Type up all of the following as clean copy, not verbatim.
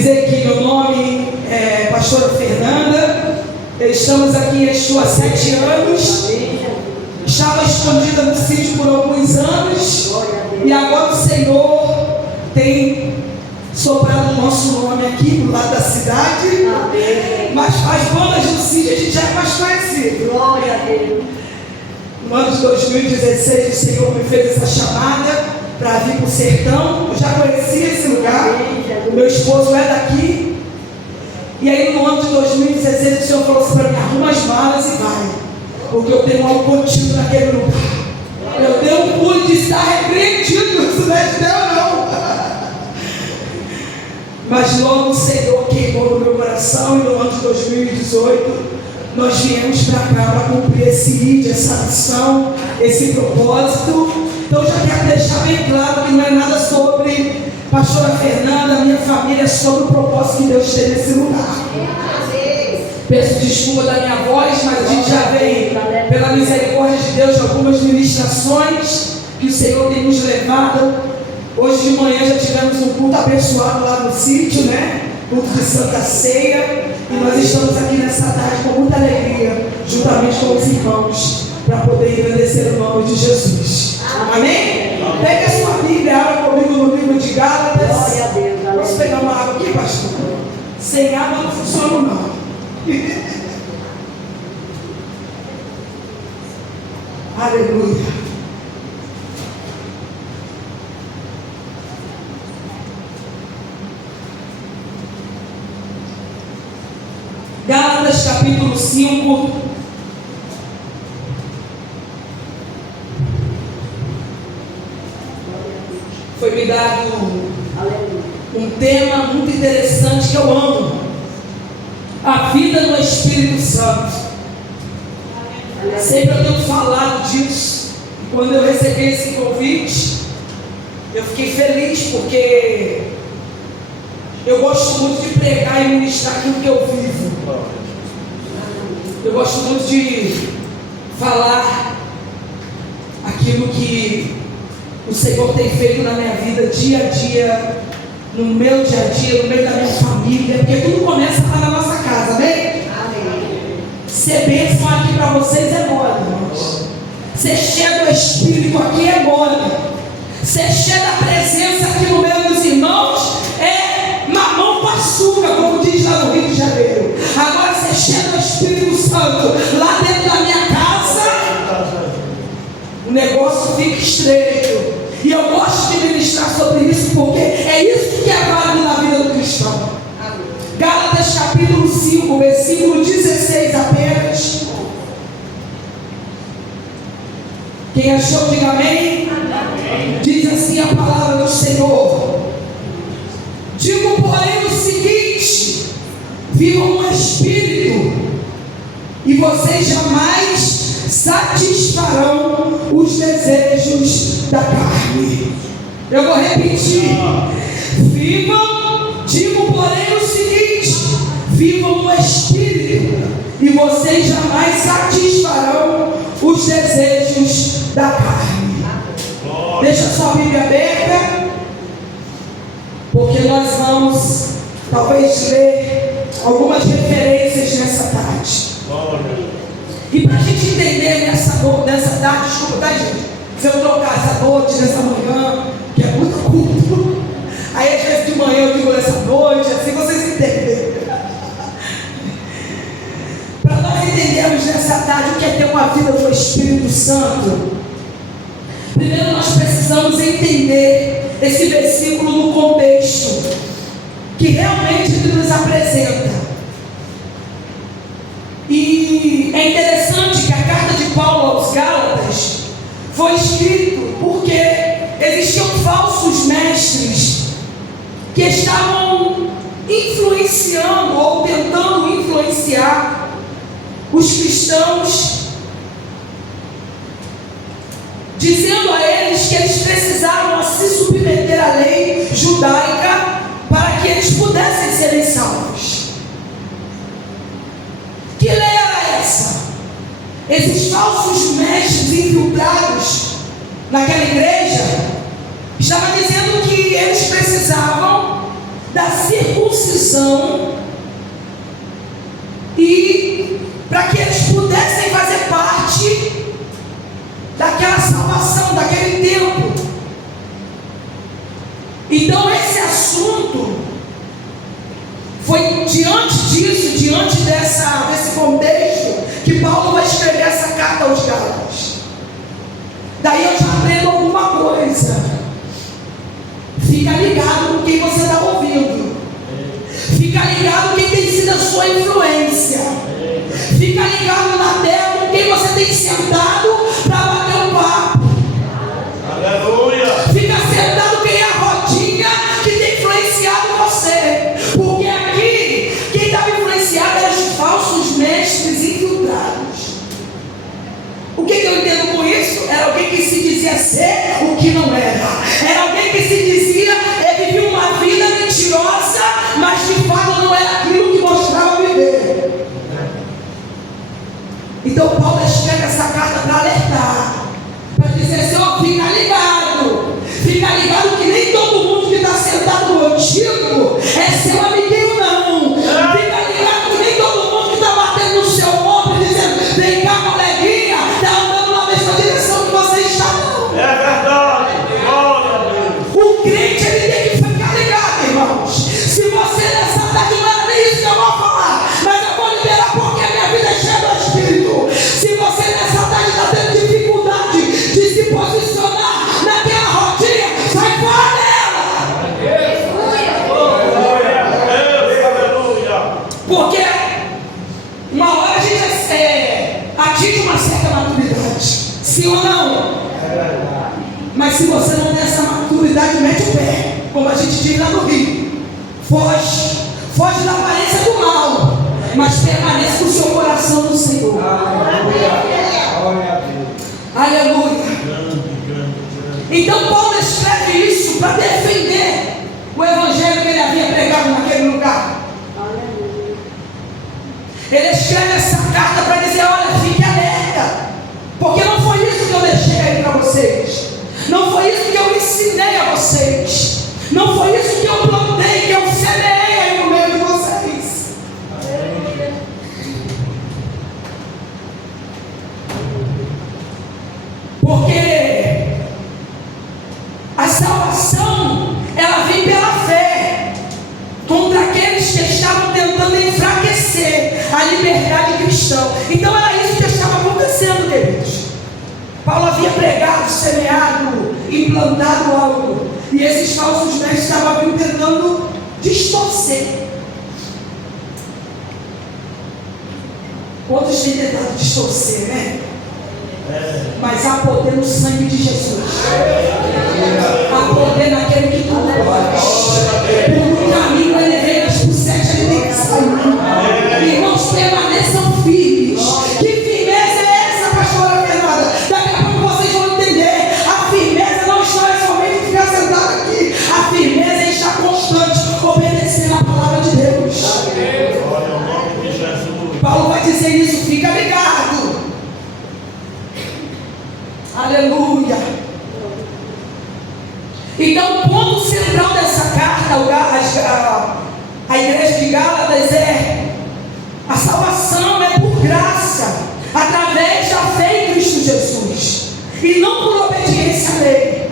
dizer que meu nome é Pastora Fernanda. Estamos aqui em Exu há 7 anos. Estava escondida no sítio por alguns anos. E agora o Senhor tem soprado o nosso nome aqui do lado da cidade. Mas as bandas do sítio a gente já é mais conhecido. Glória a Deus. No ano de 2016 o Senhor me fez essa chamada para vir para o sertão. Eu já conhecia esse lugar. O meu esposo é daqui. E aí no ano de 2016 o Senhor falou assim para mim: arruma as malas e vai, porque eu tenho algo contigo naquele lugar. Eu dei um pulo de estar repreendido. Isso não é de Deus, não. Mas logo o Senhor queimou no meu coração. E no ano de 2018 nós viemos para cá para cumprir esse ID, essa missão, esse propósito. Então já quero deixar bem claro que não é nada sobre Pastora Fernanda, a minha família, é sobre o propósito que Deus tem nesse lugar. Peço desculpa da minha voz, mas a gente já vem, pela misericórdia de Deus, de algumas ministrações que o Senhor tem nos levado. Hoje de manhã já tivemos um culto abençoado lá no sítio, né? culto de Santa Ceia, e nós estamos aqui nessa tarde com muita alegria, juntamente com os irmãos, para poder agradecer o nome de Jesus. Amém? Pegue a sua Bíblia, abra comigo no livro de Gálatas. Glória a Deus. Posso pegar uma água aqui, pastor? Sem água não funciona não. Aleluia. Gálatas capítulo 5. Foi me dado um tema muito interessante que eu amo: a vida no Espírito Santo. Sempre eu tenho falado disso. Quando eu recebi esse convite, eu fiquei feliz, porque eu gosto muito de pregar e ministrar aquilo que eu vivo. Eu gosto muito de falar aquilo que o Senhor tem feito na minha vida, dia a dia, no meu dia a dia, no meio da minha família, porque tudo começa lá na nossa casa, amém? Amém. Ser bênção aqui para vocês é mole, irmãos. Ser cheio do Espírito aqui é mole. Ser cheio da presença aqui no meio dos irmãos é mamão com açúcar, como diz lá no Rio de Janeiro. Agora, ser cheio do Espírito Santo lá dentro da minha casa, o negócio fica estreito. E eu gosto de ministrar sobre isso, porque é isso que é válido na vida do cristão. Gálatas capítulo 5, versículo 16 apenas. Quem achou, diga amém. Amém. Diz assim a palavra do Senhor: digo, porém, o seguinte: vivam no Espírito, e vocês jamais satisfarão os desejos da carne. Eu vou repetir: digo, porém, o seguinte: vivam no Espírito, e vocês jamais satisfarão os desejos da carne. Deixa sua Bíblia aberta, porque nós vamos talvez ler algumas referências nessa tarde. E para a gente entender nessa tarde, desculpa, tá, gente? Se eu trocar essa noite, nessa manhã, que é muito culto, aí às vezes de manhã eu digo nessa noite, assim vocês entendem. Para nós entendermos nessa tarde o que é ter uma vida do Espírito Santo, primeiro nós precisamos entender esse versículo no contexto que realmente ele nos apresenta. E é interessante que a carta de Paulo aos Gálatas foi escrita porque existiam falsos mestres que estavam influenciando ou tentando influenciar os cristãos, dizendo a eles que eles precisavam se submeter à lei judaica para que eles pudessem serem salvos. Que lei era essa? Esses falsos mestres infiltrados naquela igreja estavam dizendo que eles precisavam da circuncisão e para que eles pudessem fazer parte daquela salvação, daquele tempo. Então esse assunto foi diante disso, diante desse contexto, que Paulo vai escrever essa carta aos Gálatas. Daí eu já aprendo alguma coisa. Fica ligado com quem você está ouvindo. Fica ligado quem tem sido a sua influência. Fica ligado na terra com quem você tem sentado para bater um papo. Aleluia. Fica sentado quem é a rodinha que tem influenciado você. Porque aqui, quem estava influenciado eram os falsos mestres infiltrados. O que eu entendo com isso? Era alguém que se dizia ser o que não era. Era alguém que se dizia vivia uma vida mentirosa, mas de fato não era aquilo que mostrava viver. Então Paulo escreve essa carta para alertar, para dizer assim: ó, fica ligado que nem todo mundo que está sentado contigo é seu amiguinho, não. se você não tem essa maturidade, mete o pé, como a gente diz lá no Rio. Foge da aparência do mal, mas permaneça com o seu coração no Senhor. Aleluia. Então Paulo escreve isso para defender o evangelho que ele havia pregado naquele lugar. Ele escreve essa carta para dizer: olha, fique alerta, porque não foi isso que eu deixei aí para vocês, não foi isso que eu ensinei a vocês, não foi isso que eu plantei, que eu semeei aí no meio de vocês. Porque a salvação, ela vem pela fé contra aqueles que estavam tentando enfraquecer a liberdade cristã. Então era isso que estava acontecendo, queridos. Paulo havia pregado, semeado, implantado algo, e esses falsos mestres estavam tentando distorcer. Outros têm tentado distorcer, né? Mas há poder no sangue de Jesus. Há poder naquele que tu pode. Por um caminho ele veio, mas por 7 ele tem que sair. Irmãos, permaneçam firmes. Que firmeza é essa, pastora Fernanda? Daqui a pouco vocês vão entender. A firmeza não está somente ficar sentado aqui. A firmeza é estar constante, obedecendo a palavra de Deus. Paulo vai dizer isso, fica ligado. Aleluia. Então o ponto central dessa carta, a igreja de Gálatas, é: a salvação é por graça, através da fé em Cristo Jesus, e não por obediência à lei.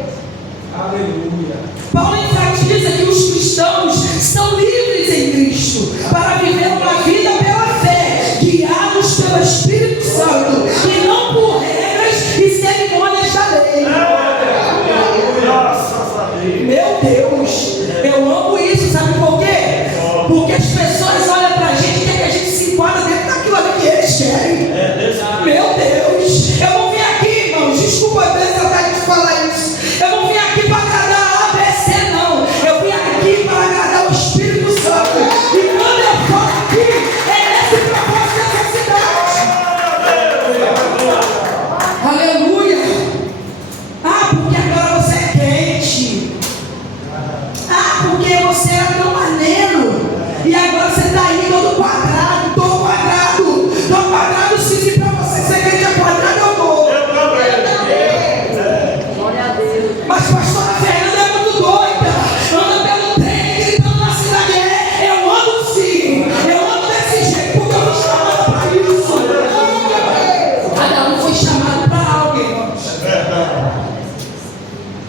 Aleluia. Paulo enfatiza que os cristãos são livres em Cristo para viver uma vida pela fé, guiados pelo Espírito Santo, e não por regras e cerimônias da lei. Meu Deus, eu amo isso, sabe por quê? Porque as pessoas olham pra gente e querem que a gente se enquadra dentro daquilo ali que eles querem. Meu Deus, eu não vim aqui, irmãos, desculpa a vontade de falar isso, eu não vim aqui para agradar a ABC, não. Eu vim aqui para agradar o Espírito Santo. E quando eu falo aqui, é nesse propósito dessa cidade. Aleluia. Ah, porque agora você é quente. Ah, porque você era tão maneiro. E agora você está aí todo quadrado. Todo quadrado. Todo quadrado, se para você ser crente é quadrado, eu dou. Eu também. Mas pastora Fernanda é muito doida. Anda pelo trem, gritando na cidade. Eu ando sim. Eu ando desse jeito, porque eu fui chamado para isso. Cada um foi chamado para algo, irmãos.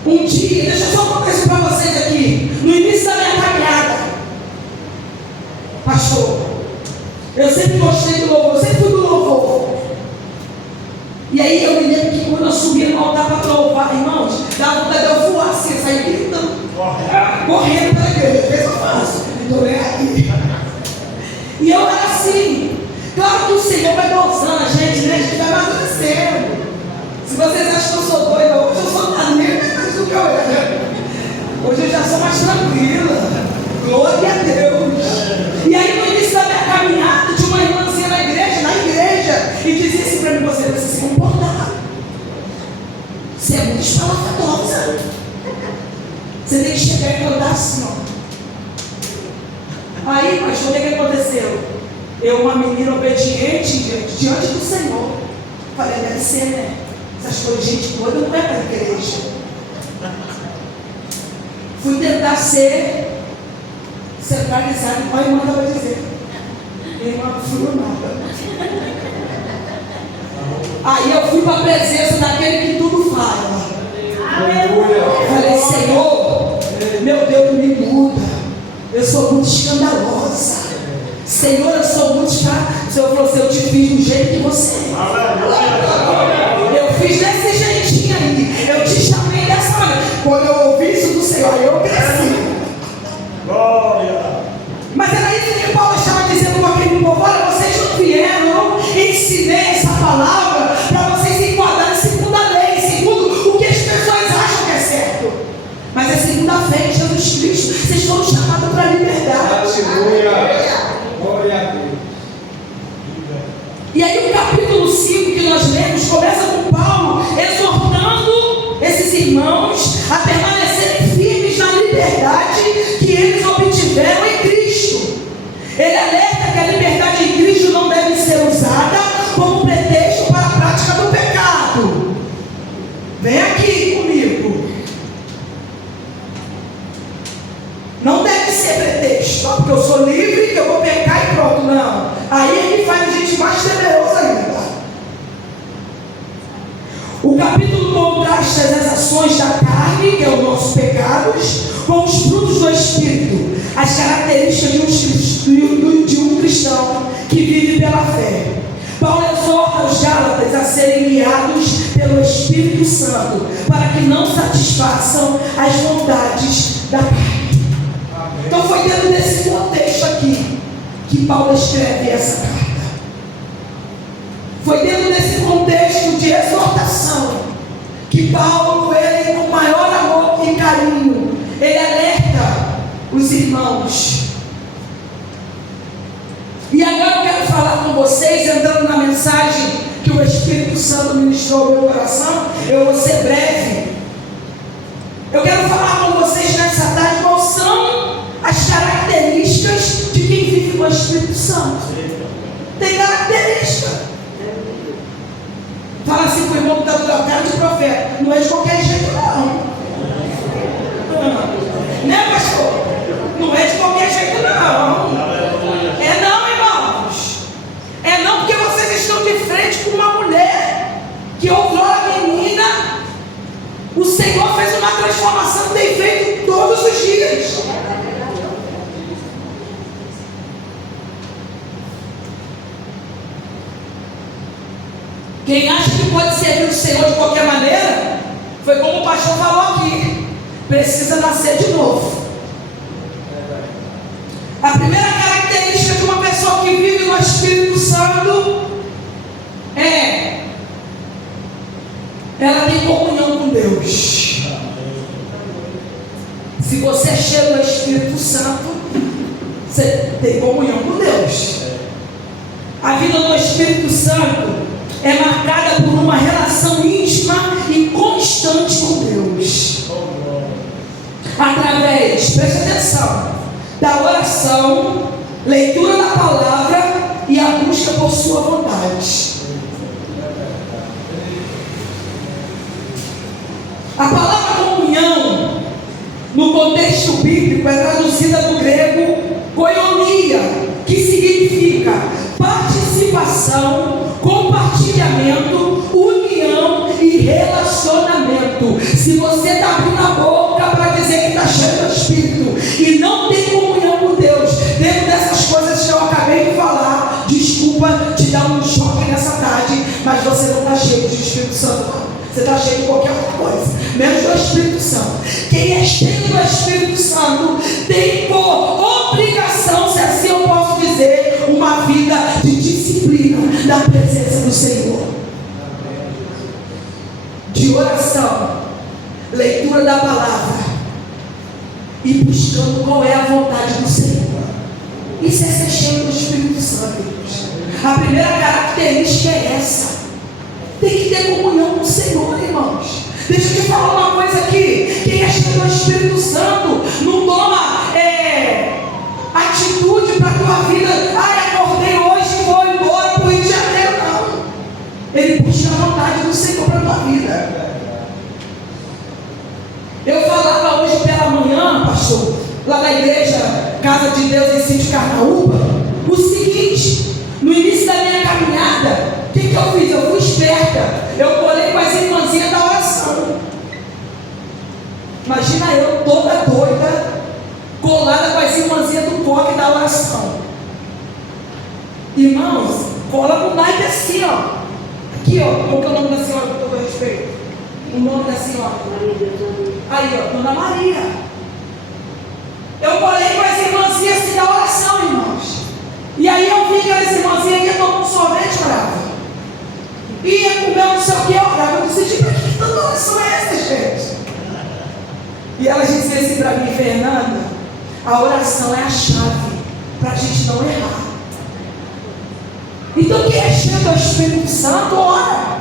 Um dia, deixa eu só contar isso para vocês aqui. No início da minha caminhada, pastor, eu sempre gostei do louvor, eu sempre fui do louvor. E aí eu me lembro que quando eu subia no altar para louvar, irmãos, dava vontade de eu voar assim, sair gritando, correndo para a igreja. Às vezes eu faço, estou nem aqui. E eu era assim. Claro que o Senhor vai dosando a gente, né? A gente vai amadurecendo. Se vocês acham que eu sou doida hoje, eu sou nada, nem mais do que eu era. Hoje eu já sou mais tranquila. Glória a Deus. E aí no início da minha caminhada, tinha uma irmãzinha na igreja, e dizia assim para mim: você precisa se comportar. Você é muito espalhafatosa. Você tem que chegar e cantar assim, ó. Aí, pastor, o que aconteceu? Eu, uma menina obediente, gente, diante do Senhor, falei: deve ser, né? Essas coisas, gente doida não é para a igreja. Fui tentar ser centralizado, igual a irmã estava dizendo. Minha irmã não fui nada. Aí eu fui para a presença daquele que tudo fala. Falei: Senhor, meu Deus, me muda. Eu sou muito escandalosa. Senhor, eu sou muito escandalosa. O Senhor falou assim: eu te fiz do jeito que você é. Eu fiz desse jeitinho aí. Eu te chamei dessa maneira. Quando eu ouvi isso do Senhor, eu cresci. Glória. Mas era isso que Paulo estava dizendo com aquele povo: olha, vocês não vieram, eu ensinei essa palavra para vocês se enquadrarem segundo a lei, segundo o que as pessoas acham que é certo. Não. Aí ele faz a gente mais temeroso ainda. O capítulo contrasta as ações da carne, que é os nossos pecados, com os frutos do Espírito, as características de um cristão que vive pela fé. Paulo exorta os Gálatas a serem guiados pelo Espírito Santo, para que não satisfaçam as vontades da carne. Então foi dentro desse contexto aqui que Paulo escreve essa carta. Foi dentro desse contexto de exortação que Paulo, ele com maior amor e carinho, ele alerta os irmãos. E agora eu quero falar com vocês, entrando na mensagem que o Espírito Santo ministrou ao meu coração. Eu vou ser breve. Eu quero falar com vocês nessa tarde quais são as características de quem vive com o Espírito Santo. Tem característica. Fala assim com o irmão que está do lado, cara de profeta. Não é de qualquer jeito, não. Né, pastor? Não é de qualquer jeito, não. É não, irmãos. É não, porque vocês estão de frente com uma mulher que outrora menina. O Senhor fez uma transformação que tem feito todos os dias. Quem acha que pode servir o Senhor de qualquer maneira, foi como o pastor falou aqui, precisa nascer de novo. A primeira característica de uma pessoa que vive no Espírito Santo é: ela tem comunhão com Deus. Se você é cheio do Espírito Santo, você tem comunhão com Deus. A vida do Espírito Santo é marcada por uma relação íntima e constante com Deus. Através, preste atenção, da oração, leitura da palavra e a busca por sua vontade. A palavra comunhão, no contexto bíblico, é traduzida do grego koinonia, que significa participação, compartilhamento, união e relacionamento. Se você está abrindo a boca para dizer que está cheio do Espírito e não tem comunhão com Deus, dentro dessas coisas que eu acabei de falar, desculpa te dar um choque nessa tarde, mas você não está cheio de Espírito Santo, não. Você está cheio de qualquer outra coisa, menos do Espírito Santo. Quem é cheio do Espírito Santo tem por obrigação, se assim eu posso dizer, uma vida de disciplina da presença do Senhor, de oração, leitura da palavra e buscando qual é a vontade do Senhor. Isso é ser cheio do Espírito Santo. A primeira característica é essa. Tem que ter comunhão com o Senhor, irmãos. Deixa eu te falar uma coisa aqui. Quem é cheio do Espírito Santo não toma atitude para a tua vida. Acordei hoje e vou embora para o Rio de Janeiro. Não. Ele busca a vontade do Senhor para a tua vida. Eu falava hoje pela manhã, pastor, lá na igreja Casa de Deus em Sítio Carnaúba, o seguinte: no início da minha caminhada, o que eu fiz? Eu fui esperta. Eu colei com as irmãzinhas da oração. Imagina eu toda doida, colada com as irmãzinhas do coque da oração. Irmãos, cola no naipe assim, ó. Aqui, ó. Qual que é o nome da senhora, com todo respeito? O nome da senhora? Aí, ó, Dona Maria. Eu colei com as irmãzinhas assim da oração, irmãos. E aí eu vi aquelas irmãzinhas que tomam um sorvete brava. Ia comer não sei o que, eu disse: que tanta oração é essa, gente? E elas diziam assim para mim: Fernanda, a oração é a chave para a gente não errar. Então quem é cheio do Espírito Santo, ora.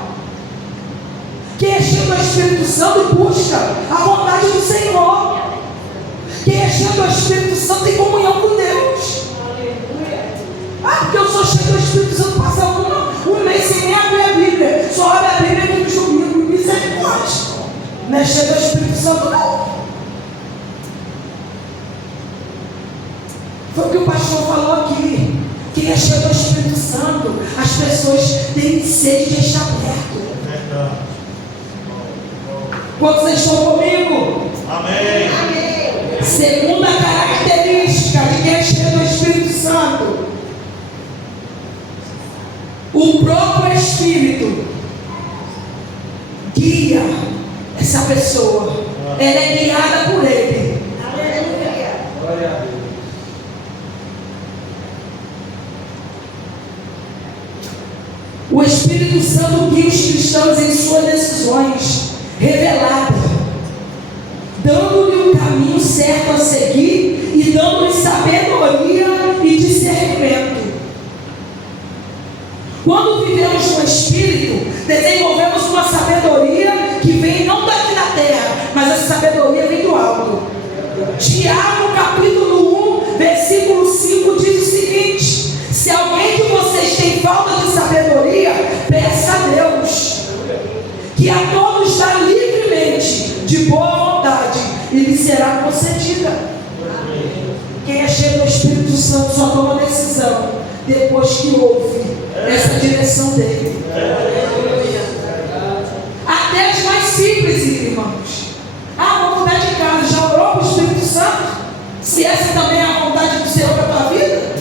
Quem é cheio do Espírito Santo busca a vontade do Senhor. Quem é cheio do Espírito Santo tem comunhão com Deus. Porque eu sou cheio do Espírito Santo, passar um mês sem nem abrir a Bíblia. Só abre a Bíblia aqui no domingo. Misericórdia. Não é cheio do Espírito Santo, não. Foi o que o pastor falou aqui. Quem quem é cheio do Espírito Santo, as pessoas têm sede de estar perto. Quantos estão comigo? Amém. Segunda característica de quem é cheio do Espírito Santo: o próprio Espírito guia essa pessoa. Ela é guiada por Ele. Aleluia. Glória a Deus. O Espírito Santo guia os cristãos em suas decisões reveladas, dando-lhe o caminho certo a seguir e dando-lhe sabedoria e discernimento. Quando vivemos no Espírito, desenvolvemos uma sabedoria que vem não daqui na terra, mas essa sabedoria vem do alto. Tiago capítulo 1, versículo 5 diz o seguinte: se alguém de vocês tem falta de sabedoria, peça a Deus, que a todos dá livremente, de boa vontade, e lhe será concedida. Quem é cheio do Espírito Santo só toma decisão depois que ouve essa direção dele. Até as mais simples, irmãos. Vou mudar de casa. Já orou para o Espírito Santo? Se essa também é a vontade do Senhor para a tua vida?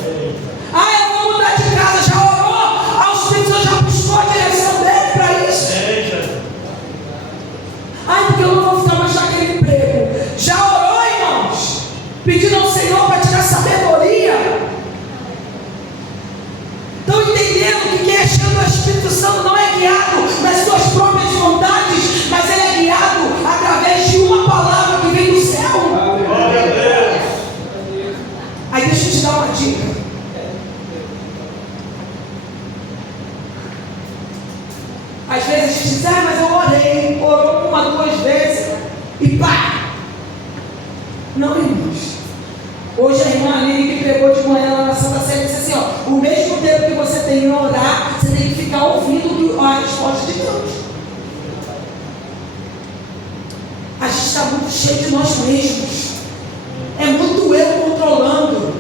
Eu vou mudar de casa. Já orou? O Espírito Santo já buscou a direção dele para isso? Porque eu não vou ficar mais naquele emprego. Já orou, irmãos? Pedindo ao Senhor para te dar sabedoria. Estão entendendo que quem é cheio do Espírito Santo não é guiado nas suas próprias vontades, mas ele é guiado através de uma palavra que vem do céu. Glória a Deus. Aí deixa eu te dar uma dica. Às vezes a gente diz: mas eu orei, orou 1, 2 vezes e pá! Não, irmãos. Hoje a irmã Aline que pregou de manhã lá na Santa Sé disse assim: o mesmo tempo que você tem em orar, você tem que ficar ouvindo a resposta de Deus. A gente está muito cheio de nós mesmos. É muito eu controlando.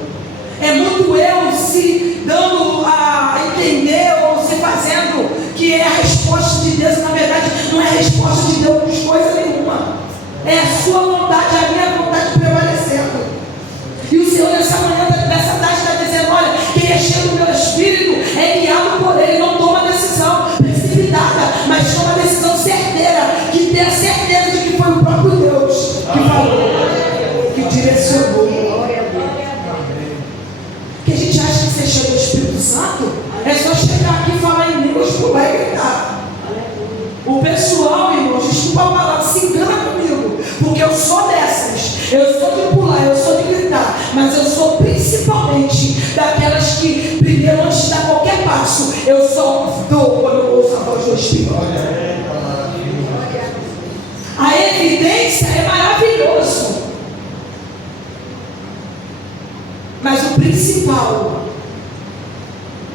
É muito eu se dando a entender ou se fazendo que é a resposta de Deus. Na verdade, não é a resposta de Deus coisa nenhuma. É a sua vontade, a minha vontade prevalecendo. E o Senhor nessa manhã, nessa tarde, está dizendo: olha, quem é cheio do meu Espírito é guiado por Ele. Não toma decisão precipitada, mas toma decisão certeira, que tenha certeza de que foi o próprio Deus que falou, que direcionou. Que a gente acha que ser cheio do Espírito Santo é só chegar aqui e falar em línguas, pular e gritar. O pessoal, irmãos, desculpa a palavra, se engana comigo, porque eu sou dessas. Eu sou de pular, eu sou de gritar, mas eu sou principalmente daquelas que, primeiro, antes de dar qualquer passo, eu só dou quando eu ouço a voz do Espírito. A evidência é maravilhoso, mas o principal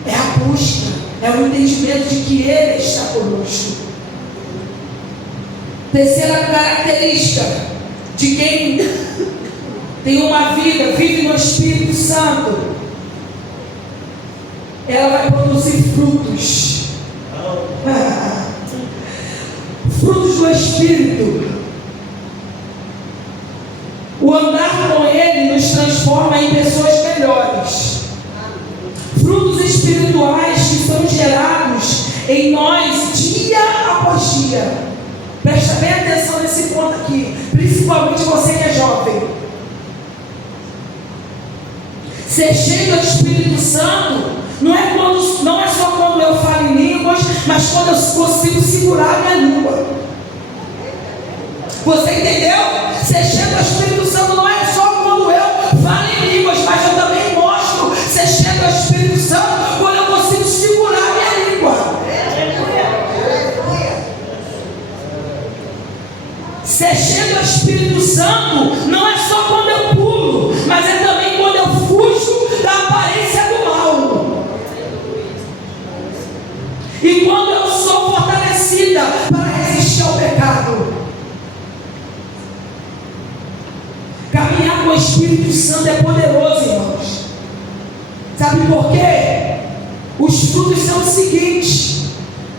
é a busca, é o entendimento de que Ele está conosco. Terceira característica de quem tem uma vida, vive no Espírito Santo: ela vai produzir frutos. Frutos do Espírito. O andar com Ele nos transforma em pessoas melhores. Frutos espirituais que são gerados em nós dia após dia. Presta bem atenção nesse ponto aqui, principalmente você que é jovem. Ser cheio do Espírito Santo não é só quando eu falo em línguas, mas quando eu consigo segurar a minha língua. Você entendeu? Ser cheio do Espírito Santo não é só quando eu falo em línguas, mas eu também mostro ser cheio do Espírito Santo quando eu consigo segurar a minha língua. Ser cheio do Espírito Santo não é só quando eu pulo, mas é também quando eu fujo da aparência do mal. E quando eu sou fortalecida para resistir ao pecado. Caminhar com o Espírito Santo é poderoso, irmãos. Sabe por quê? Os frutos são os seguintes: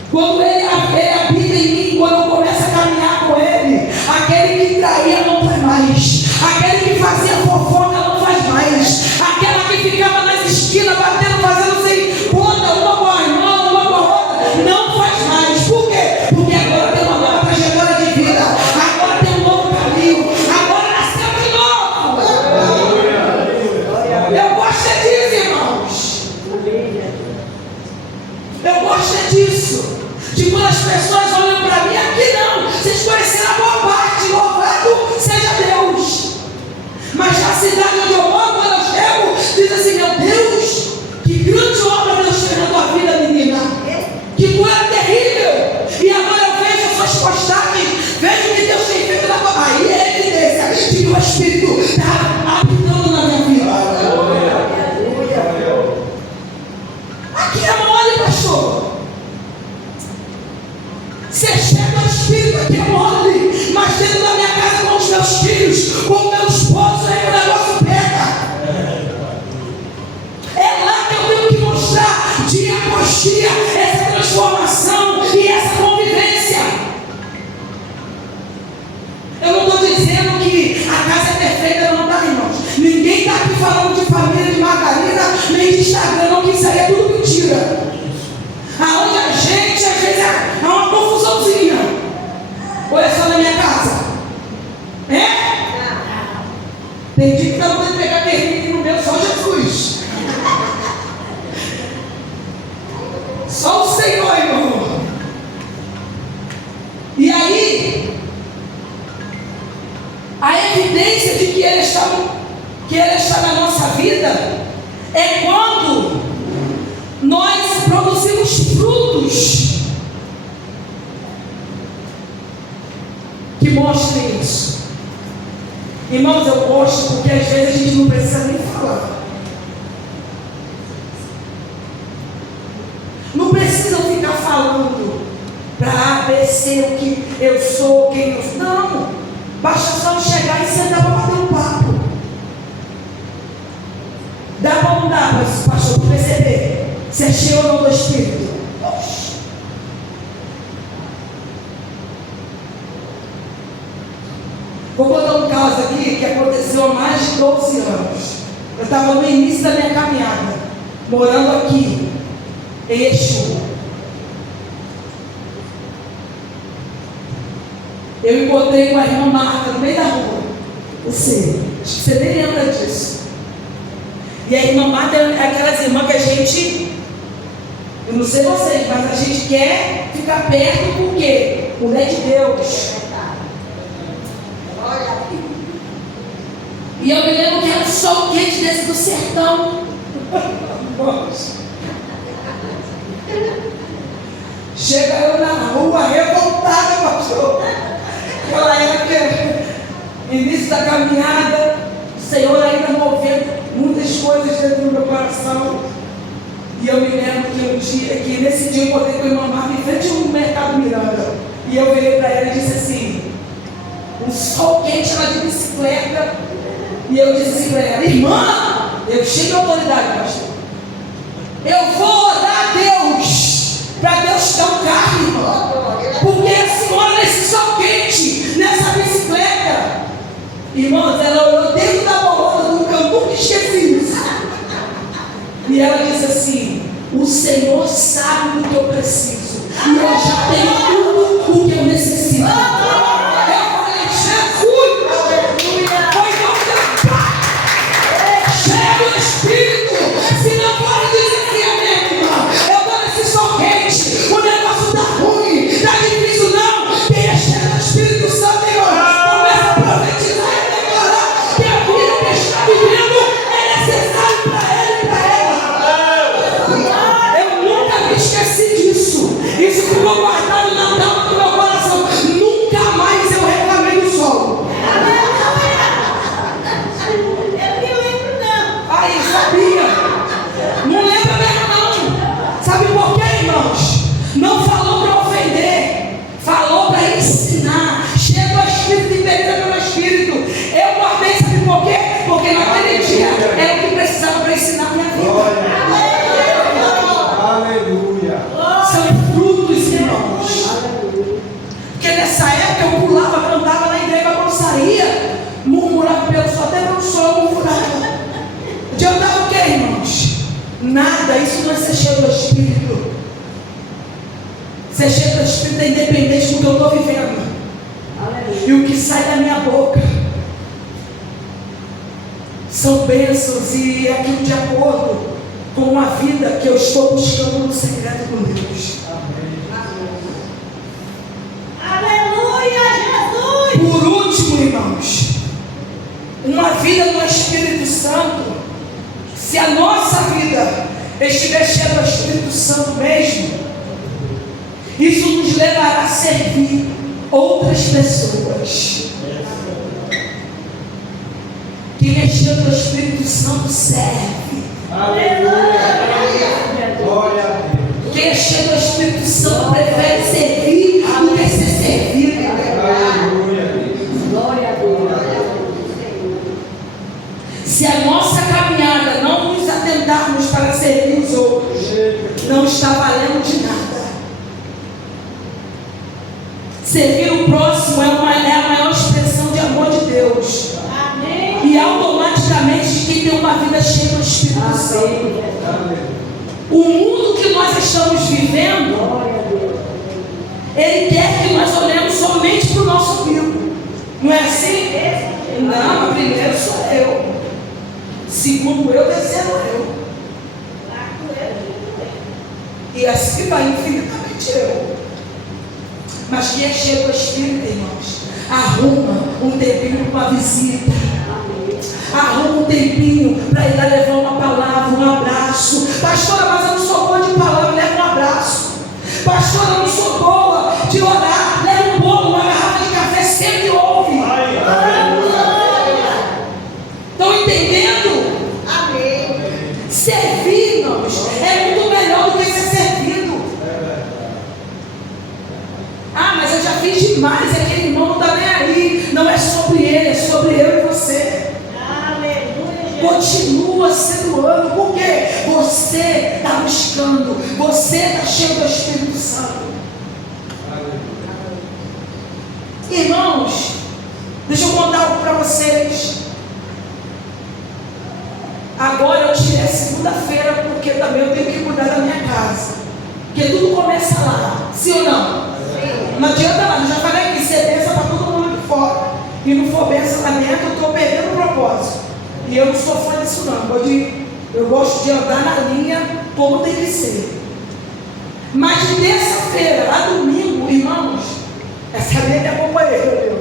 quando ele habita em mim, quando eu começo a caminhar com ele, aquele que traía não trai mais, aquele que fazia fofoca não faz mais, aquela que ficava nas esquinas batendo, fazendo sem conta, uma com a irmã, uma com a outra, não faz mais. Por quê? Porque agora tem uma nova trajetória de vida, agora tem um novo caminho, agora nasceu de novo. Eu gosto disso, irmãos. Eu gosto disso. De quando as pessoas olham para mim, aqui não, vocês conheceram a boa parte, louvado seja Deus. Mas na cidade onde eu moro, quando eu chego, diz assim: meu Deus, que grande obra Deus fez na tua vida, menina. Que coisa terrível. E agora eu vejo as suas postagens, vejo o que Deus tem feito na tua vida. Aí é evidência de que o Espírito está habitando na minha vida. Aqui é mole, pastor. Você chega ao Espírito, aqui é mole. Mas dentro da minha casa, com os meus filhos, com o meu esposo, aí o negócio pega. É lá que eu tenho que mostrar, dia após dia, essa transformação e essa convivência. Eu não estou dizendo que a casa é perfeita, não está, irmãos. Ninguém está aqui falando de família, de margarina, nem de Instagram, não, que isso aí é tudo mentira. Aonde a gente, às vezes, há uma confusãozinha. Ou é só na minha casa? É? Tem dia que está podendo pegar terreno no meu, só Jesus. Só o Senhor, irmão. E aí, a evidência de que Ele está na nossa vida é quando nós produzimos frutos que mostrem isso. Irmãos, eu gosto porque às vezes a gente não precisa nem falar. Não precisam ficar falando para A, B, C, o que eu sou, quem eu sou. Não, basta só chegar e sentar para bater um papo. Dá para não dar para esse pastor perceber se é cheio ou não do Espírito. Oxi. Vou contar um caso aqui que aconteceu há mais de 12 anos. Eu estava no início da minha caminhada, morando aqui em Exu. Eu encontrei com a irmã Marta no meio da rua. Você nem lembra disso. E a irmã Marta é aquelas irmãs que a gente, eu não sei vocês, mas a gente quer ficar perto porque mulher de Deus. E eu me lembro que era um sol quente desse do sertão. Chega eu na rua revoltada, pastor. Aquela época, início da caminhada, o Senhor ainda movendo muitas coisas dentro do meu coração. E eu me lembro que nesse dia eu encontrei com a irmã Marta em frente ao mercado Miranda. E eu virei para ela e disse assim, um sol quente, ela de bicicleta. E eu disse assim para ela, irmã, eu cheio de autoridade, pastor. Eu vou orar a Deus, para Deus dar um carro, irmã. Porque a senhora nesse sol quente, nessa bicicleta. Irmãos, ela olhou dentro da bolota do campo, nunca esqueci isso. E ela disse assim, o Senhor sabe do que eu preciso. E eu já tenho tudo o que eu necessito. Eu falei, Jesus, foi meu Pai, cheio do Espírito. Se não pode dizer que é minha irmã, eu estou nesse sol quente, o negócio está ruim, está difícil não. Quem é cheio do Espírito Santo, irmão, começa a profetizar e a declarar que a vida que está vivendo é necessária para ele e para ela. Eu nunca me esqueci disso. Isso ficou guardado na alma do meu coração. Nunca Nada, isso não é ser cheio do Espírito. Ser cheio do Espírito é independente do que eu estou vivendo. Aleluia. E o que sai da minha boca são bênçãos e é aquilo de acordo com a vida que eu estou buscando no secreto com Deus. Aleluia, Jesus. Por último, irmãos, uma vida no Espírito Santo, se a nossa vida estiver cheia do Espírito Santo mesmo, isso nos levará a servir outras pessoas. Quem é cheio do Espírito Santo serve. Aleluia. Glória a Deus. Quem é cheio do Espírito Santo prefere servir do que ser servido. Aleluia, Deus. Glória a Deus. Se a nossa caminhada não nos atentarmos para servir os outros, não está valendo de nada. Servir o próximo é a maior expressão de amor de Deus. Amém. E automaticamente de quem tem uma vida cheia do Espírito Santo. O mundo que nós estamos vivendo, Glória a Deus. ele quer que nós olhemos somente para o nosso umbigo. Não é assim? Não, a primeiro sou eu. Segundo eu, terceiro eu. E assim vai infinitamente eu. Mas quem é cheio do Espírito, irmãos, arruma um tempinho para a visita. Arruma um tempinho para ir lá levar uma palavra, um abraço. Pastora, mas eu não sou boa de palavra, leva um abraço. Pastora, eu não sou boa de orar, leva um bolo, uma garrafa de café, sempre ouve. Estão entendendo? Amém. Servir, irmãos, é muito melhor do que ser servido. Ah, mas eu já fiz demais, aquele irmão não está nem aí. Não é sobre ele, é sobre eu e você. Aleluia. Continua sendo ano, porque você está buscando, você está cheio do Espírito Santo. Irmãos, deixa eu contar algo para vocês. Agora eu tirei a segunda-feira, porque também eu tenho que cuidar da minha casa. Porque tudo começa lá, sim ou não? Não adianta nada, eu já falei aqui, ser benção para todo mundo aqui fora. E não for benção lá dentro, eu estou perdendo o propósito. E eu não sou fã disso não. Eu gosto de andar na linha como tem que ser. Mas de terça-feira a domingo, irmãos, essa é minha companheira,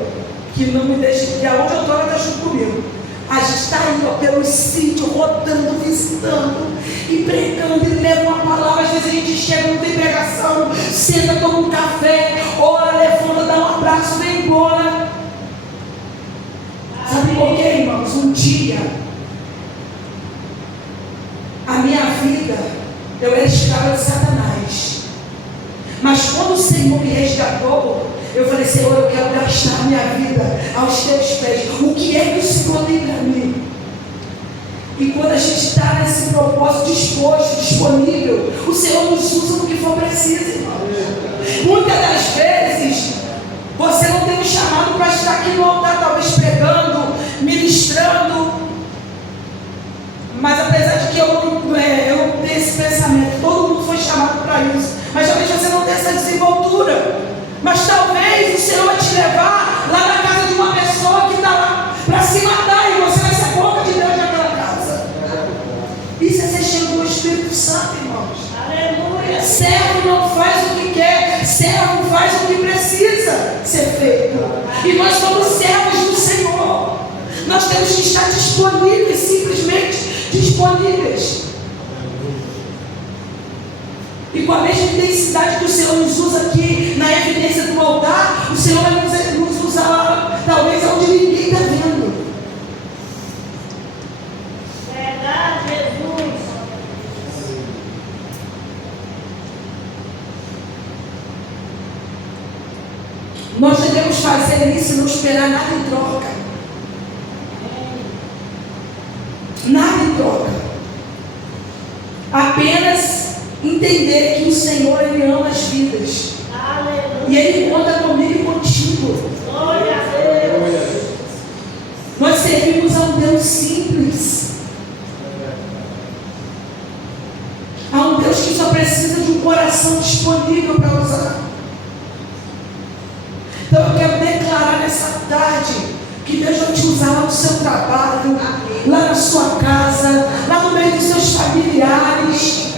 que não me deixa, que aonde eu estou, ela está junto comigo. A gente está indo pelo sítio, rodando, visitando e pregando, e leva uma palavra. Às vezes a gente chega, não tem pregação, senta, toma um café, ora, levanta, dá um abraço, vem embora. Sabe por quê, irmãos? Um dia, a minha vida, eu era escrava de Satanás. Mas quando o Senhor me resgatou, eu falei, Senhor, eu quero gastar minha vida aos teus pés. O que é que o Senhor tem para mim? E quando a gente está nesse propósito disposto, disponível, o Senhor nos usa no que for preciso, irmão. Muitas das vezes, você não tem um chamado para estar aqui no altar, talvez pregando, ministrando. Mas apesar de que eu tenho esse pensamento, todo mundo foi chamado para isso. Mas talvez você não tenha essa desenvoltura. Mas talvez o Senhor vai te levar lá na casa de uma pessoa que está lá para se matar e você vai ser a boca de Deus naquela casa. Isso é ser cheio do Espírito Santo, irmãos. Aleluia. Servo não faz o que quer, servo faz o que precisa ser feito. E nós somos servos do Senhor. Nós temos que estar disponíveis, simplesmente disponíveis. E com a mesma intensidade que o Senhor nos usa aqui na evidência do altar, o Senhor vai nos usar lá, talvez onde ninguém está vendo. Verdade, Jesus. Nós devemos fazer isso e não esperar nada em troca. Nada em troca. Apenas entender que o Senhor, Ele ama as vidas. Aleluia. E Ele conta comigo e contigo. Glória a Deus. Nós servimos a um Deus simples. Deus que só precisa de um coração disponível para usar. Então eu quero declarar nessa tarde que Deus vai te usar lá no seu trabalho, lá na sua casa, lá no meio dos seus familiares.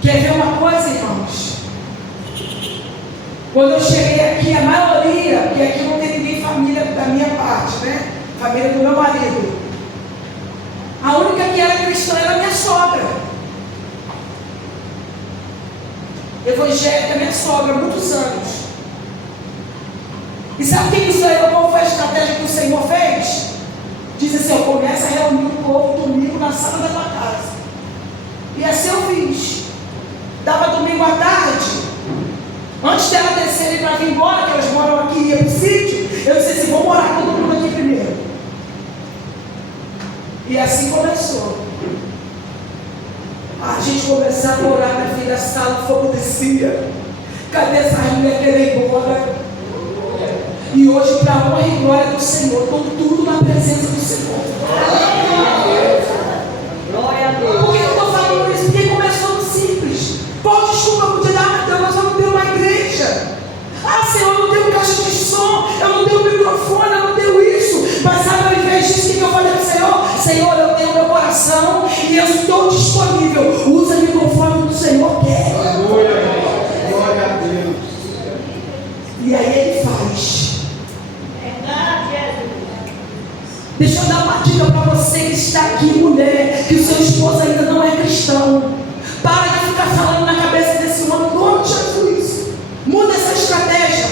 Quer ver uma coisa, irmãos? Quando eu cheguei aqui, a maioria, porque aqui não tem ninguém família da minha parte, né? Família do meu marido. A única que era cristã era a minha sogra. Evangélica, minha sogra, há muitos anos. E sabe o que isso aí, qual foi a estratégia que o Senhor fez? Diz assim, eu começo a reunir o povo domingo na sala da tua casa. E assim eu fiz. Dava domingo à tarde. Antes dela descerem para vir embora, que elas moram aqui e ia para o sítio, eu disse assim, vou morar todo mundo aqui primeiro. E assim começou. A gente começava a orar na frente da sala, o fogo descia. Cadê essa mulher querer ir embora? E hoje, para a honra e glória do Senhor, estou tudo na presença do Senhor. Glória a Deus. Por que eu estou falando isso? Porque começou no simples. Qual desculpa eu podia dar? Então, mas eu não tenho uma igreja. Ah, Senhor, eu não tenho caixa de som, eu não tenho microfone, eu não tenho isso. Mas sabe, ao invés disso, o que eu falei para o Senhor? Senhor, eu tenho meu coração e eu estou disponível. Usa-me conforme o Senhor quer. Glória a Deus. E aí Ele faz. Verdade, Jesus. Deixa eu dar uma dica para você que está aqui, mulher, que o seu esposo ainda não é cristão. Para de ficar falando na cabeça desse homem, em nome de Jesus. Muda essa estratégia.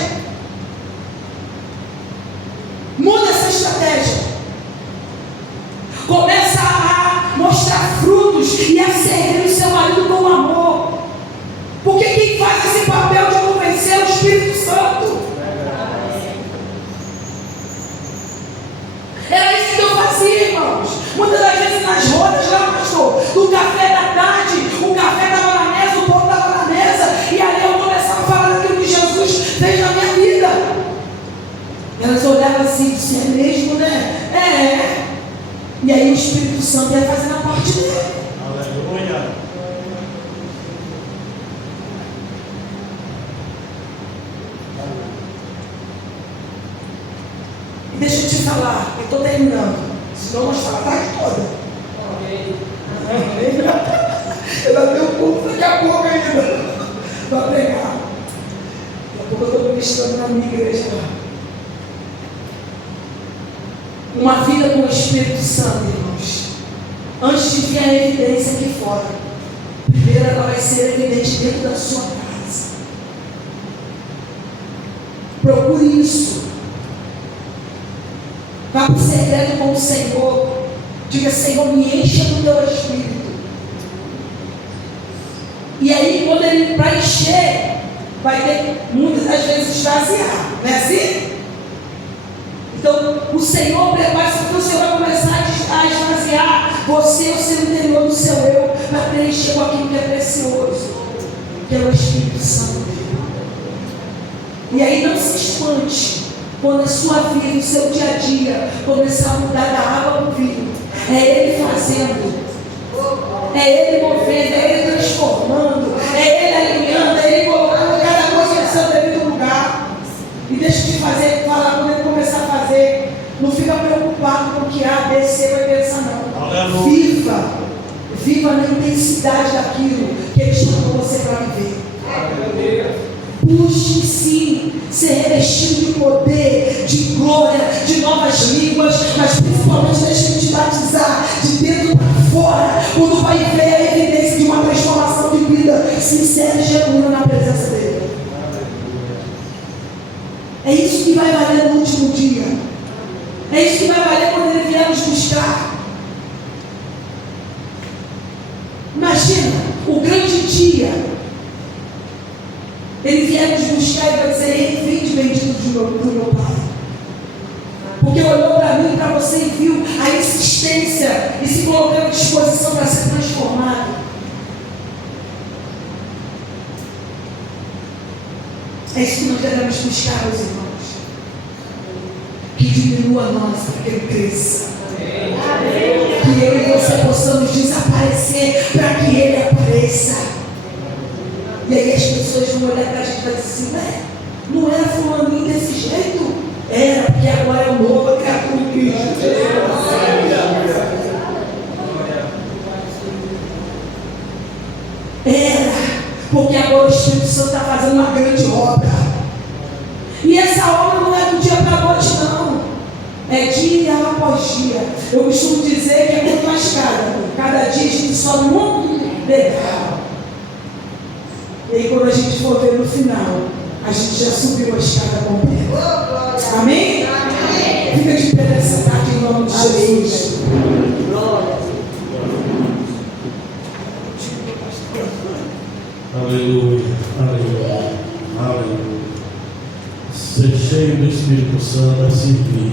Muda essa estratégia. Começa a mostrar frutos e a servir o seu marido com amor. Porque quem faz esse papel de convencer é o Espírito Santo. Era isso que eu fazia, irmãos. Muitas das vezes nas rodas lá, pastor, do café da tarde, o café estava na mesa, o pão estava na mesa, e ali eu começava a falar daquilo que Jesus fez na minha vida. Elas olhavam assim e diziam, é mesmo, né? É. E aí o Espírito Santo ia fazendo a parte dele. Aleluia. E deixa eu te falar, eu estou terminando. Senão nós falamos a tarde toda. Eu ainda tenho um culto daqui a pouco ainda. Para pregar. Daqui a pouco eu estou ministrando na minha igreja lá. Uma vida com o Espírito Santo, irmãos. Antes de vir a evidência aqui fora, primeiro ela vai ser evidente dentro da sua casa. Procure isso. Vá para o segredo com o Senhor. Diga, Senhor, me encha do teu Espírito. E aí, quando ele vai encher, vai ter muitas das vezes esvaziar. Não é assim? Então, o Senhor prepara-se, porque o Senhor vai começar a esvaziar você, o seu interior do seu eu, para preencher com aquilo que é precioso, que é o Espírito Santo. E aí não se espante quando a sua vida, o seu dia a dia começar a mudar da água para o vinho. É Ele fazendo, é Ele movendo, é Ele transformando, é Ele alinhando, é Ele colocando cada coisa no seu devido lugar. E deixa eu te falar, quando Ele começar a fazer, não fica preocupado com o que A, B, C vai pensar, não. Viva na intensidade daquilo que Ele chamou você para viver. Busque sim ser revestido de poder, de glória, de novas línguas, mas principalmente deixa Ele te batizar de dentro para fora, quando vai ver a evidência de uma transformação de vida sincera e genuína na presença dEle. É isso que vai valer no último dia. É isso que vai valer quando Ele vier nos buscar. Imagina o grande dia. Ele vier nos buscar e vai dizer, Ele vem de bendito do meu Pai. Porque olhou para mim e para você e viu a insistência e se colocou à disposição para ser transformado. É isso que nós devemos buscar, meus irmãos. que diminua nós para que Ele cresça. Que eu e você possamos desaparecer para que Ele apareça. E aí as pessoas vão olhar para a gente e vão dizer assim, não era fulaninho desse jeito? Era, porque agora é um novo criatura em Cristo. Era, porque agora o Espírito Santo está fazendo uma grande obra. E essa obra não é do dia para a noite, não. É dia após dia. Eu costumo dizer que é muito mais escada. Cada dia a gente sobe um degrau. E aí quando a gente for ver no final, a gente já subiu a escada completa. Amém? Amém. Fica de pé nessa tarde em nome de Jesus. Aleluia, aleluia, aleluia. Ser cheio do Espírito Santo é servir.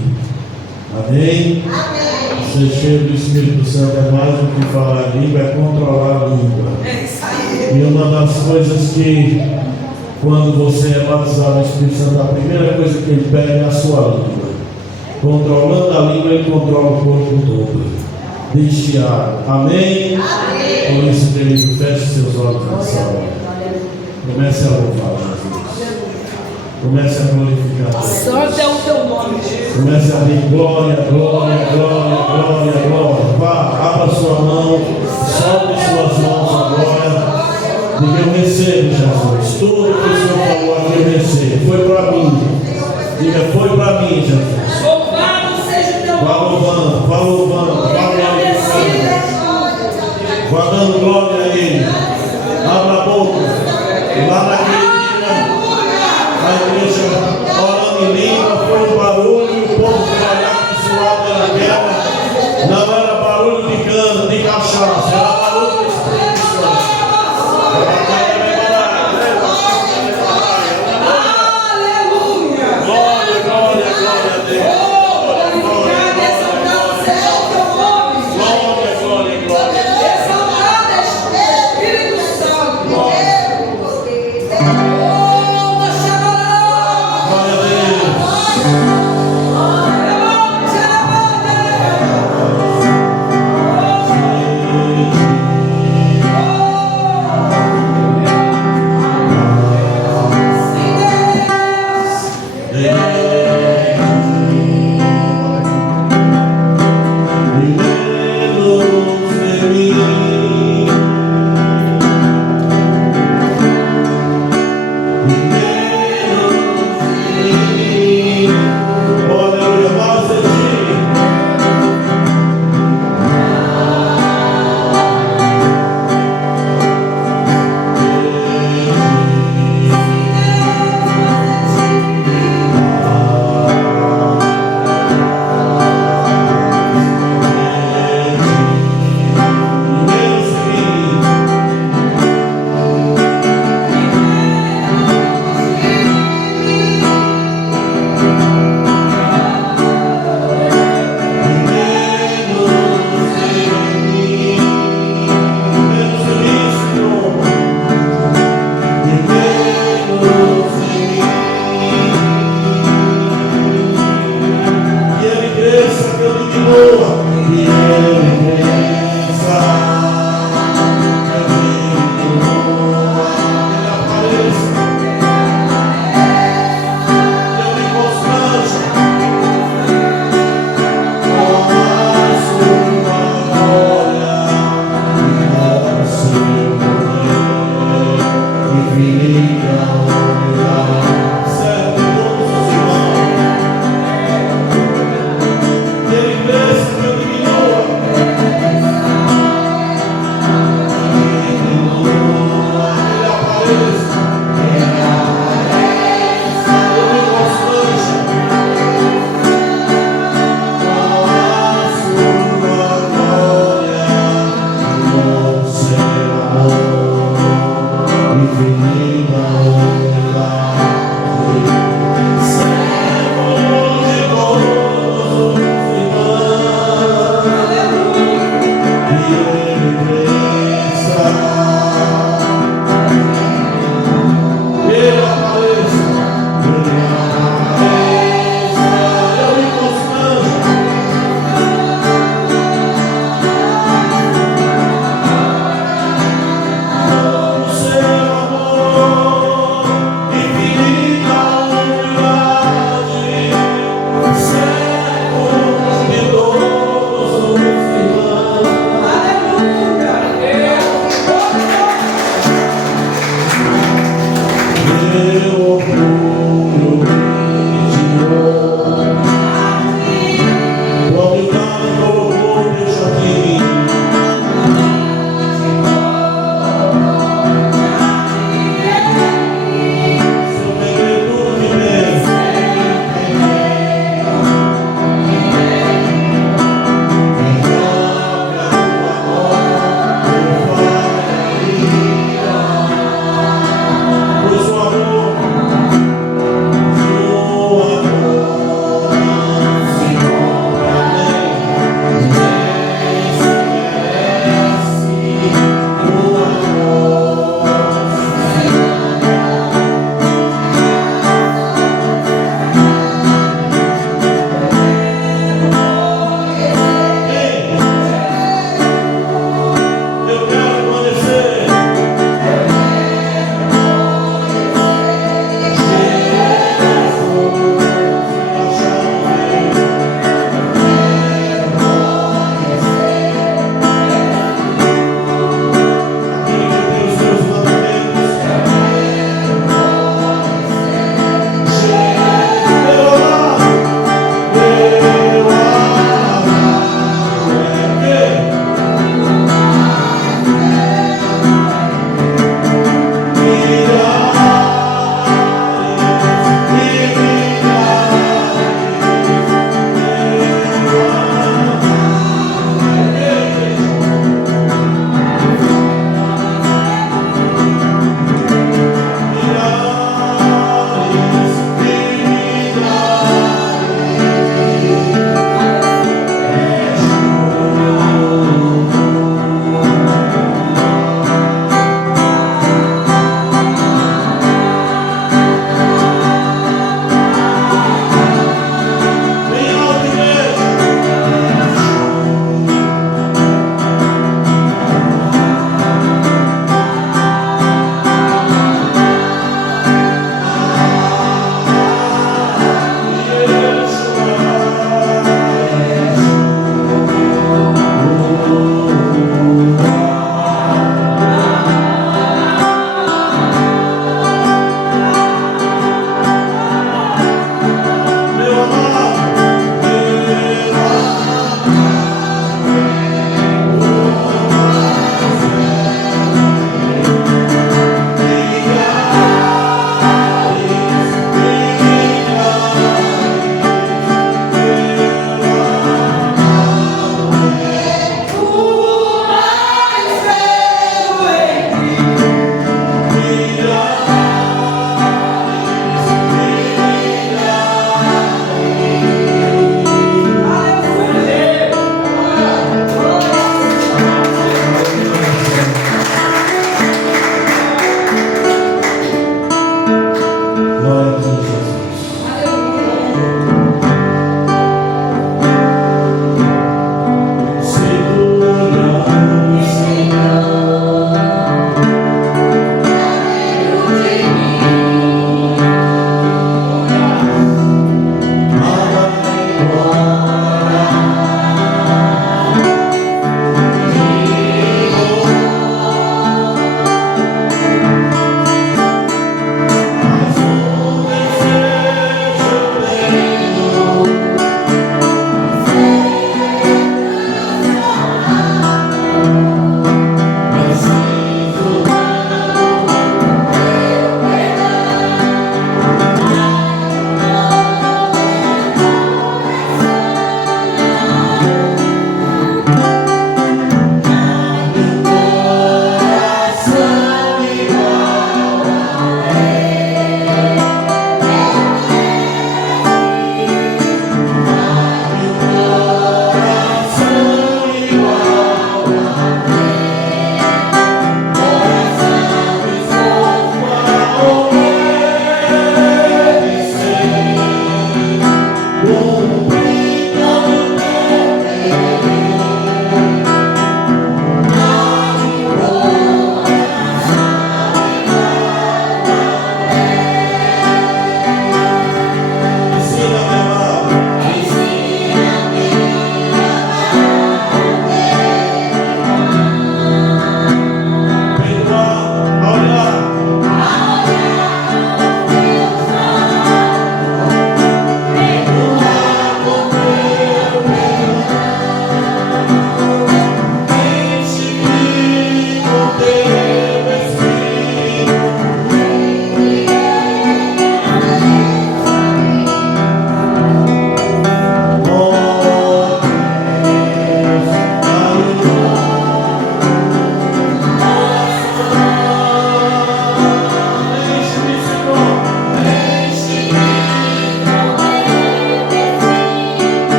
Amém? Amém. Ser cheio do Espírito Santo é mais do que falar a língua, é controlar a língua. É isso aí. E uma das coisas que, quando você é batizado no Espírito Santo, a primeira coisa que ele pede é a sua língua. Controlando a língua, ele controla o corpo todo. Deixe ar. Amém? Amém. Por isso, querido, feche seus olhos nessa hora. Comece a louvar Jesus. Comece a glorificar Jesus. Santo é o teu nome, Jesus. Comece a dizer glória, glória, glória, glória, glória. Vá, abra sua mão, solte suas mãos agora. Diga, eu recebo, Jesus. Tudo que o Senhor falou aqui eu recebo. Foi para mim. Diga, foi para mim, Jesus. Louvado seja o teu nome. Vá louvando, vá louvando, vá glorificando. Vá dando glória a Ele. Abra a boca. Lá na igreja, orando em língua, foi um barulho e o povo trabalhava suado na guerra. Não era barulho de cana, de cachaça, era barulho de Espírito Santo. Aleluia! Glória, glória, glória a Deus. Glória, glória, glória.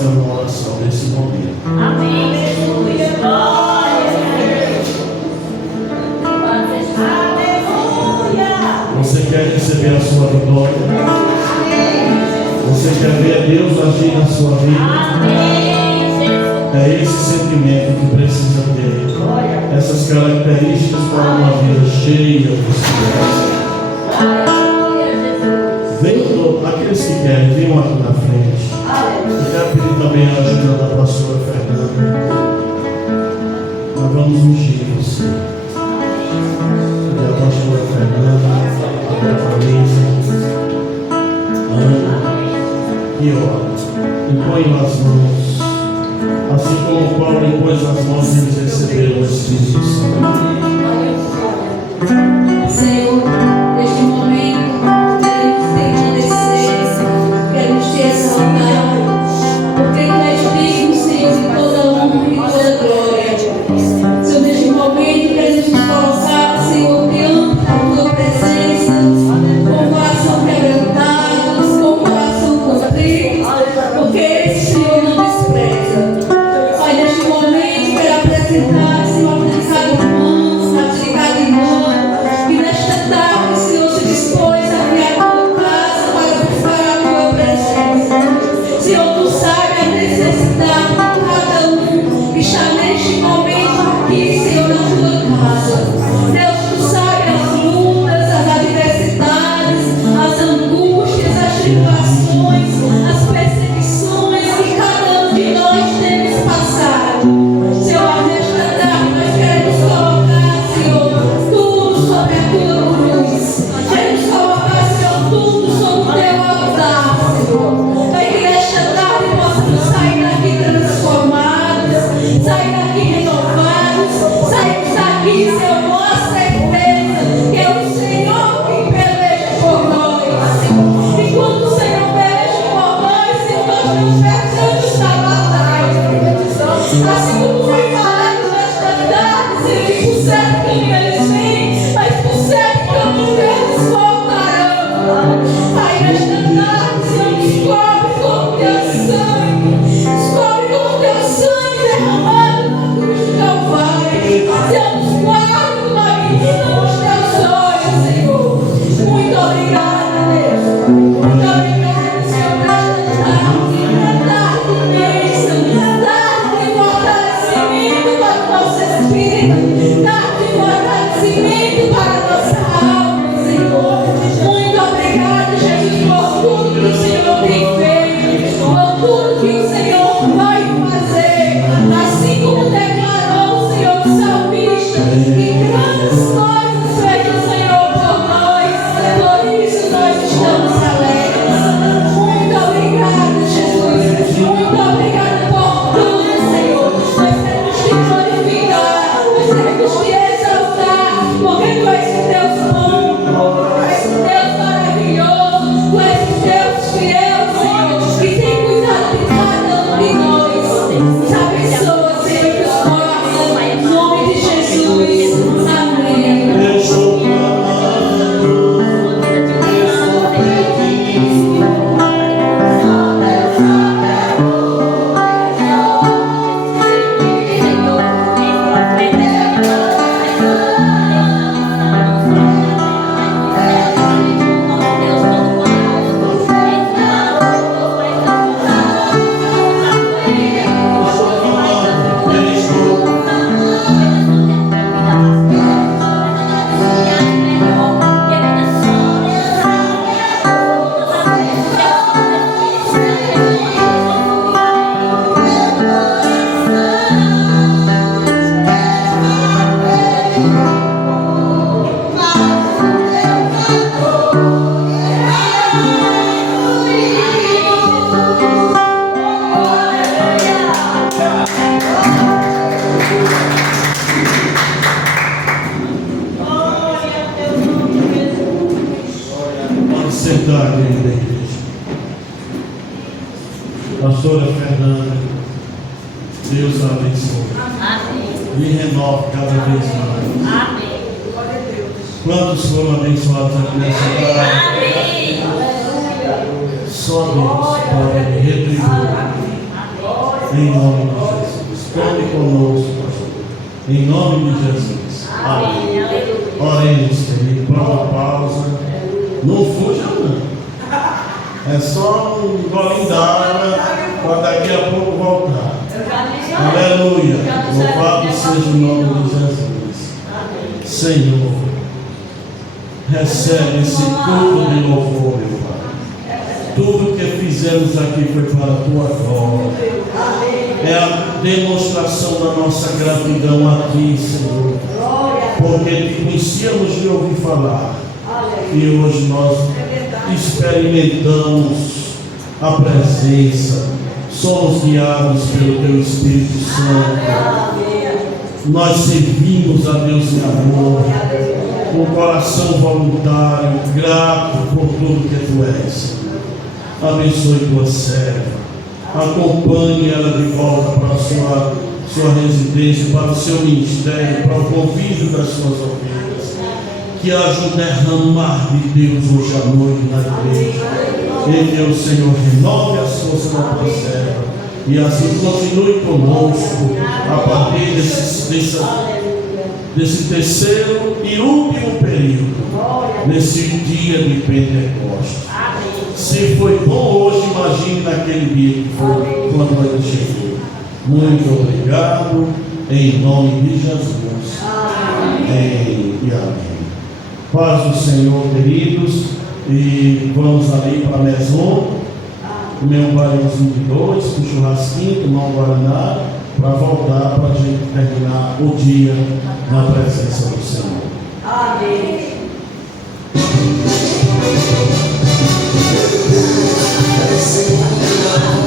fazer uma oração nesse momento. Amém. Aleluia. Glória a Deus. Aleluia. Você quer receber a sua vitória? Você quer ver Deus agir na sua vida? Amém, Jesus. É esse sentimento que precisa ter. Essas características para uma vida cheia de esperança. Aleluia, Jesus. Venham, aqueles que querem, venham aqui na frente. Eu quero pedir também a ajuda da pastora Fernanda. Nós vamos ungir você. A pastora Fernanda, a Vanessa, Ana e Olha. E põe as mãos. Assim como Paulo impôs as mãos, eles receberam o Espírito Santo. Senhor, neste momento, queremos te agradecer, queremos te exaltar, porque tu és digno, Senhor, de toda honra e toda glória. Senhor, neste momento, queremos nos colocar, Senhor, diante da tua presença, com o coração quebrantado, com o coração contrito, porque esse Senhor não despreza. Pai, neste momento, quero apresentar, Senhor, a cada irmão, a cada irmã, que nesta tarde, Senhor, se dispôs a vir à tua casa para buscar a tua presença. Senhor, tu sabes a necessidade de cada um que está neste momento aqui, Senhor, na tua casa. Deus, tu sabes as lutas, as adversidades, as angústias, as tribulações, as perseguições que cada um de nós temos passado. Senhor, nesta tarde nós queremos colocar, Senhor, tudo sobre a tua cruz. Queremos colocar, Senhor, tudo sobre o teu altar, Senhor. Para que nesta tarde possamos sair daqui transformados, sair daqui renovados, sairmos daqui, Senhor, com a certeza que é o Senhor que peleja por nós. E quando o Senhor peleja por nós, Senhor, nós nos perdemos da batalha. Assim como foi falado nesta tarde, Senhor, que por certo caminho eles vêm, mas por certo caminho eles voltarão. Pai, nesta tarde, Senhor, descobre com o teu sangue, descobre com o teu sangue derramado na cruz do Calvário. Senhor, nos guarda com a menina nos teus olhos, Senhor. Muito obrigada, Deus. Muito obrigada, Senhor, nesta tarde de bênção, tarde de fortalecimento para o nosso espírito, tarde de fortalecimento para a nossa alma, Senhor. Muito obrigada, Jesus, por tudo que o Senhor tem feito, por tudo que o Senhor vai fazer. Assim como declarou o Senhor salmista, que grandes coisas fez o Senhor por nós, por isso nós estamos alegres. Muito obrigada, Jesus. Muito obrigada por tudo, Senhor. Nós queremos te glorificar, nós queremos te exaltar, porque tu és um Deus bom, tu és um Deus maravilhoso, tu és um Deus fiel, Senhor, que tem cuidado de cada um de nós. Nos abençoa, Senhor, e nos guarda, em nome de Jesus. Amém. Eu estou clamando, eu estou pedindo. Pode sentar, querida igreja. Pastora Fernanda, Deus a abençoe. Amém. Me renove cada vez mais. Amém. Quantos foram abençoados aqui nessa tarde? Amém. Só Deus pode retribuir Em nome de Jesus. Tome conosco, pastor. Em nome de Jesus. Amém. Oremos, querido. Para uma pausa. Não fuja, não. É só um golinho d'água para daqui a pouco voltar. Aleluia. Louvado seja o nome de Jesus. Senhor, recebe esse culto de louvor, meu Pai. Tudo que fizemos aqui foi para a tua glória. É a demonstração da nossa gratidão a ti, Senhor. Porque te conhecíamos de ouvir falar. E hoje nós experimentamos a presença, somos guiados pelo teu Espírito Santo. Nós servimos a Deus em amor, com coração voluntário, grato por tudo que tu és. Abençoe tua serva, acompanhe ela de volta para a sua residência, para o seu ministério, para o convívio das suas ovelhas. Que haja um derramar de Deus hoje à noite na igreja. E Deus, Senhor, renove as forças da tua serva. E assim continue conosco a partir desse terceiro e último período, nesse dia de Pentecostes. Se foi bom hoje, imagine naquele dia que foi quando ele chegou. Muito obrigado, em nome de Jesus. Amém e amém. Paz do Senhor, queridos, e vamos ali para a Maison, comer um baiãozinho de 2, com churrasquinho, tomar um guaraná, para voltar para a gente terminar o dia na presença do Senhor. Amém. Amém.